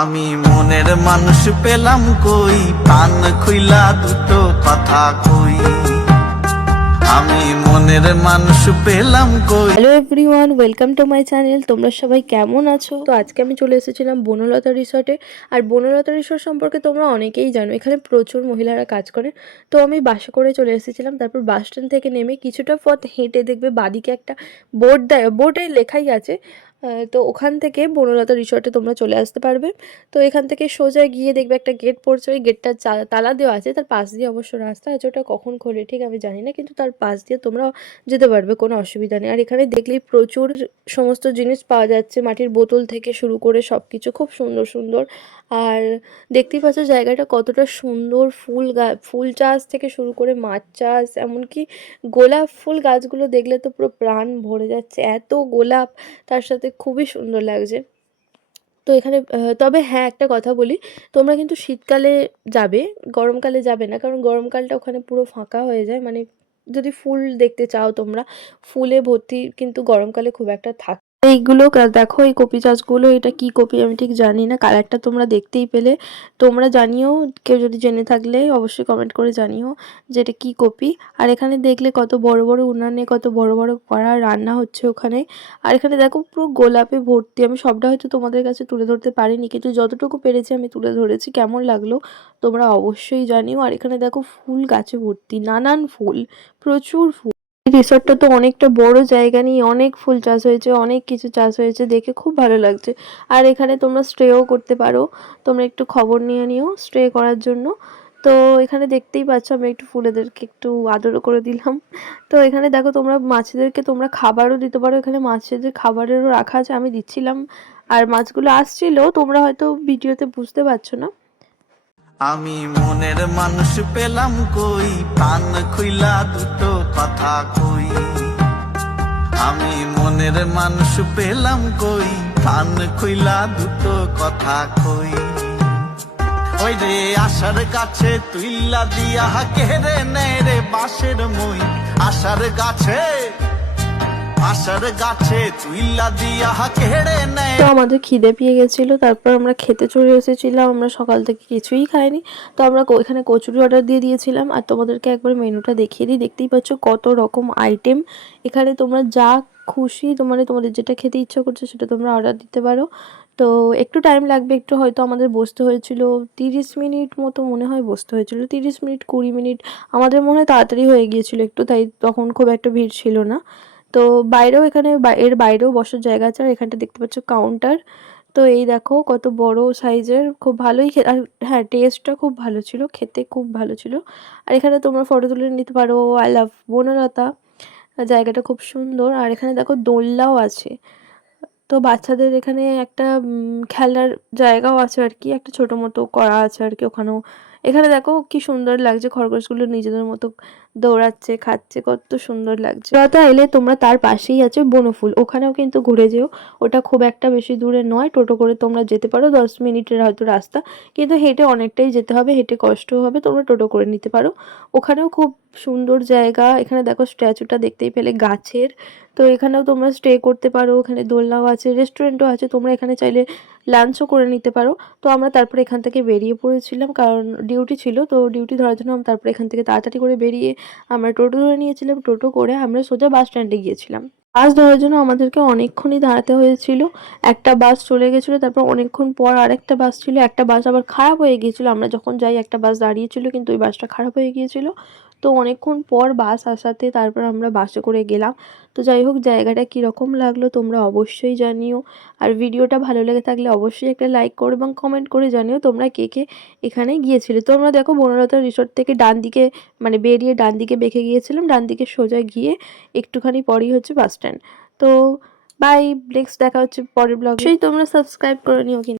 আমি মনের মানুষ পেলাম কই, প্রাণ খুইলা দুটো কথা কই। আমি মনের মানুষ পেলাম কই। Hello everyone, welcome to my channel. তোমরা সবাই কেমন আছো? তো আজকে আমি চলে এসেছিলাম বনলতা রিসর্টে। আর বনলতা রিসর্ট সম্পর্কে তোমরা অনেকেই জানো, এখানে প্রচুর মহিলারা কাজ করে। তো আমি বাসে করে চলে এসেছিলাম। তারপর বাস স্ট্যান্ড থেকে নেমে কিছুটা পথ হেঁটে দেখবে বাদিকে একটা বোর্ড দেয়, বোর্ডে লেখাই আছে তো ওখান থেকে বনলতা রিসর্টে তোমরা চলে আসতে পারবে। তো এখান থেকে সোজা গিয়ে দেখবে একটা গেট পড়ছে, ওই গেটটা তালা দেওয়া আছে, তার পাশ দিয়ে অবশ্য রাস্তা আছে, ওটা কখন খোলে ঠিক আমি জানি না, কিন্তু তার পাশ দিয়ে তোমরা যেতে পারবে, কোনো অসুবিধা নেই। আর এখানে দেখলেই প্রচুর সমস্ত জিনিস পাওয়া যাচ্ছে, মাটির বোতল থেকে শুরু করে সব কিছু খুব সুন্দর সুন্দর। আর দেখতেই পাচ্ছ জায়গাটা কতটা সুন্দর, ফুল চাষ থেকে শুরু করে মাছ চাষ, এমনকি গোলাপ ফুল গাছগুলো দেখলে তো পুরো প্রাণ ভরে যাচ্ছে, এত গোলাপ, তার সাথে খুবই সুন্দর লাগছে। তো এখানে তবে হ্যাঁ একটা কথা বলি, তোমরা কিন্তু শীতকালে যাবে, গরমকালে যাবে না, কারণ গরমকালটা ওখানে পুরো ফাঁকা হয়ে যায়। মানে যদি ফুল দেখতে চাও তোমরা, ফুলে ভর্তি কিন্তু গরমকালে খুব একটা থাকে। এইগুলো দেখো, এই কপি চাষগুলো, এটা কি কপি আমি ঠিক জানি না, কালারটা তোমরা দেখতেই পেলে। তোমরা জানিও, কেউ যদি জেনে থাকলে অবশ্যই কমেন্ট করে জানিও যে এটা কি কপি। আর এখানে দেখলে কত বড় বড় উনানে কত বড় বড় কড়া রান্না হচ্ছে ওখানে। আর এখানে দেখো পুরো গোলাপে ভর্তি, আমি সবটা হয়তো তোমাদের কাছে তুলে ধরতে পারিনি, কিন্তু যতটুকু পেরেছি আমি তুলে ধরেছি। কেমন লাগলো তোমরা অবশ্যই জানিও। আর এখানে দেখো ফুল গাছে ভর্তি, নানান ফুল, প্রচুর ফুল। এই রিসর্টটা তো অনেকটা বড় জায়গা নিয়ে অনেক ফুল চাষ হয়েছে, অনেক কিছু চাষ হয়েছে, দেখে খুব ভালো লাগছে। আর এখানে তোমরা স্টেও করতে পারো, তোমরা একটু খবর নিয়ে নিও স্টে করার জন্য। তো এখানে দেখতেই পাচ্ছ আমি একটু ফুলেদেরকে একটু আদরও করে দিলাম। তো এখানে দেখো তোমরা মাছেদেরকে তোমরা খাবারও দিতে পারো, এখানে মাছেদের খাবারেরও রাখা আছে, আমি দিচ্ছিলাম। আর মাছগুলো আসছিল, তোমরা হয়তো ভিডিওতে বুঝতে পারছো না। আমি মনের মানুষ পেলাম কই, প্রাণ খুইলা দুটো কথা কই। আমি মনের মানুষ পেলাম কই, প্রাণ খুইলা দুটো কথা কই। ওই রে আশার গাছে তুইলা দিয়া কেড়ে নেয় রে বাঁশের মই। আশার গাছে তুইলা দিয়া কেড়ে নেয়। তো আমাদের খিদে পেয়ে গেছিল, তারপর আমরা খেতে চলে এসেছিলাম। আমরা সকাল থেকে কিছুই খাইনি, তো আমরা এখানে কচুরি অর্ডার দিয়ে দিয়েছিলাম। আর তোমাদেরকে একবার মেনুটা দেখিয়ে দিই, দেখতেই পাচ্ছ কত রকম আইটেম। এখানে তোমরা যা খুশি, তোমাদের যেটা খেতে ইচ্ছা করছে সেটা তোমরা অর্ডার দিতে পারো। তো একটু টাইম লাগবে, একটু হয়তো আমাদের বসতে হয়েছিল 30 মিনিট মতো, মনে হয় বসতে হয়েছিল 30 মিনিট 20 মিনিট। আমাদের মনে হয় তাড়াতাড়ি হয়ে গিয়েছিল একটু, তাই তখন খুব একটা ভিড় ছিল না। তো বাইরেও, এখানে এর বাইরেও বসার জায়গা আছে। আর এখানটা দেখতে পাচ্ছ কাউন্টার। তো এই দেখো কত বড় সাইজের, খুব ভালোই আর হ্যাঁ টেস্টটা খুব ভালো ছিল, খেতে খুব ভালো ছিল। আর এখানে তোমরা ফটো তুলে নিতে পারো। আই লাভ বনলতা, জায়গাটা খুব সুন্দর। আর এখানে দেখো দোলনাও আছে। তো বাচ্চাদের এখানে একটা খেলার জায়গাও আছে আর কি, একটা ছোট মতো করা আছে আর কি ওখানেও। এখানে দেখো কি সুন্দর লাগছে, খরগোশগুলো নিজেদের মতো দৌড়াচ্ছে, খাচ্ছে, কত সুন্দর লাগছে। লতা এলে তোমরা তার পাশেই আছে বনফুল, ওখানেও কিন্তু ঘুরে যেও। ওটা খুব একটা বেশি দূরে নয়, টোটো করে তোমরা যেতে পারো, 10 মিনিটের হয়তো রাস্তা, কিন্তু হেঁটে অনেকটাই যেতে হবে, হেঁটে কষ্ট হবে, তোমরা টোটো করে নিতে পারো। ওখানেও খুব সুন্দর জায়গা। এখানে দেখো স্ট্যাচুটা দেখতেই পেলে গাছের। তো এখানেও তোমরা স্টে করতে পারো, এখানে দোলনাও আছে, রেস্টুরেন্টও আছে, তোমরা এখানে চাইলে লাঞ্চও করে নিতে পারো। তো আমরা তারপরে এখান থেকে বেরিয়ে পড়েছিলাম, কারণ ডিউটি ছিল, তো ডিউটি ধরার জন্য আমরা তারপরে এখান থেকে তাড়াতাড়ি করে বেরিয়ে আমরা টোটো ধরে নিয়েছিলাম। টোটো করে আমরা সোজা বাস স্ট্যান্ডে গিয়েছিলাম। বাস ধরার জন্য আমাদেরকে অনেকক্ষণই দাঁড়াতে হয়েছিল, একটা বাস চলে গেছিলো, তারপর অনেকক্ষণ পর আরেকটা বাস ছিল, একটা বাস আবার খারাপ হয়ে গিয়েছিল। আমরা যখন যাই একটা বাস দাঁড়িয়েছিল, কিন্তু ওই বাসটা খারাপ হয়ে গিয়েছিল। তো অনেকক্ষণ পর বাস আসাতে তারপর আমরা বাসে করে গেলাম। তো যাই হোক, জায়গাটা কীরকম লাগলো তোমরা অবশ্যই জানিও। আর ভিডিওটা ভালো লেগে থাকলে অবশ্যই একটা লাইক করো এবং কমেন্ট করে জানিও তোমরা কে কে এখানে গিয়েছিলে। তোমরা দেখো বনলতা রিসর্ট থেকে ডান দিকে, মানে বেরিয়ে ডান দিকে বেঁকে গিয়েছিলাম, ডান দিকে সোজা গিয়ে একটুখানি পরেই হচ্ছে বাস স্ট্যান্ড। তো বাই, নেক্সট দেখা হচ্ছে পরের ব্লগে। সেই তোমরা সাবস্ক্রাইব করে নিও কিন্তু।